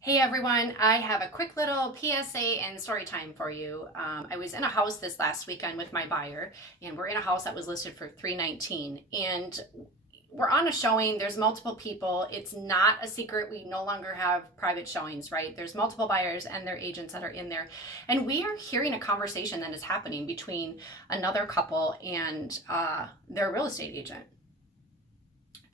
Hey everyone, I have a quick little PSA and story time for you. I was in a house this last weekend with my buyer, and we're in a house that was listed for $319. And we're on a showing. There's multiple people. It's not a secret. We no longer have private showings, right? There's multiple buyers and their agents that are in there. And we are hearing a conversation that is happening between another couple and their real estate agent.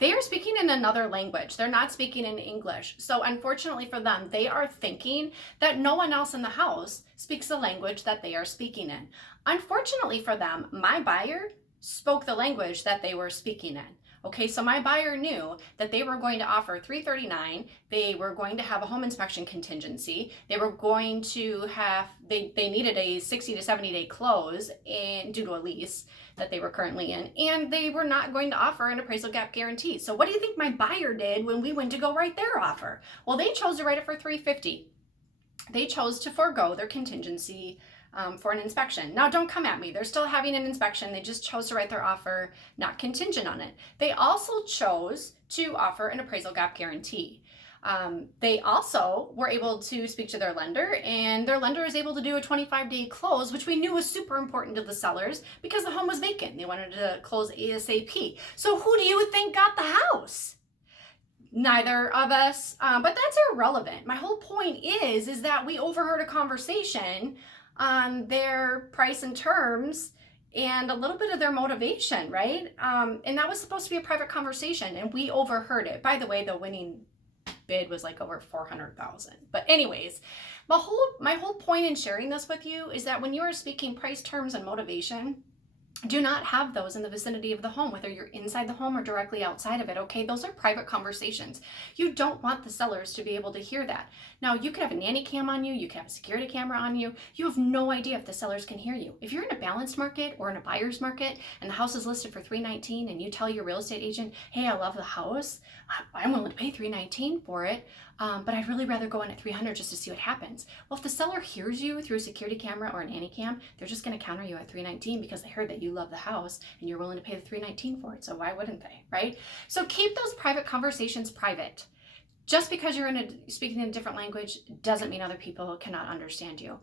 They are speaking in another language. They're not speaking in English. So, unfortunately for them, they are thinking that no one else in the house speaks the language that they are speaking in. Unfortunately for them, my buyer spoke the language that they were speaking in. Okay, so my buyer knew that they were going to offer $339. They were going to have a home inspection contingency. They were going to have, they needed a 60 to 70 day close and due to a lease that they were currently in, and they were not going to offer an appraisal gap guarantee. So what do you think my buyer did when we went to go write their offer? Well, they chose to write it for $350. They chose to forego their contingency for an inspection. Now, don't come at me. They're still having an inspection. They just chose to write their offer not contingent on it. They also chose to offer an appraisal gap guarantee. They also were able to speak to their lender, and their lender is able to do a 25-day close, which we knew was super important to the sellers because the home was vacant. They wanted to close ASAP. So who do you think got the house? Neither of us, but that's irrelevant. My whole point is that we overheard a conversation on their price and terms and a little bit of their motivation, right? And that was supposed to be a private conversation, and we overheard it. By the way, the winning bid was like over 400,000. But anyways, my whole point in sharing this with you is that when you are speaking price, terms, and motivation, do not have those in the vicinity of the home, whether you're inside the home or directly outside of it, okay? Those are private conversations. You don't want the sellers to be able to hear that. Now, you could have a nanny cam on you, you could have a security camera on you. You have no idea if the sellers can hear you. If you're in a balanced market or in a buyer's market and the house is listed for $319 and you tell your real estate agent, hey, I love the house, I'm willing to pay $319 for it, but I'd really rather go in at $300 just to see what happens. Well, if the seller hears you through a security camera or a nanny cam, they're just going to counter you at $319 because they heard that you love the house and you're willing to pay the $319 for it. So why wouldn't they, right? So keep those private conversations private. Just because you're speaking in a different language doesn't mean other people cannot understand you.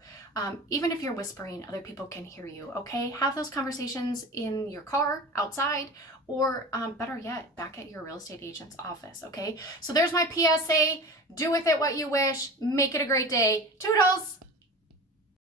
Even if you're whispering, other people can hear you, okay? Have those conversations in your car, outside, or better yet, back at your real estate agent's office, okay? So there's my PSA. Do with it what you wish. Make it a great day. Toodles!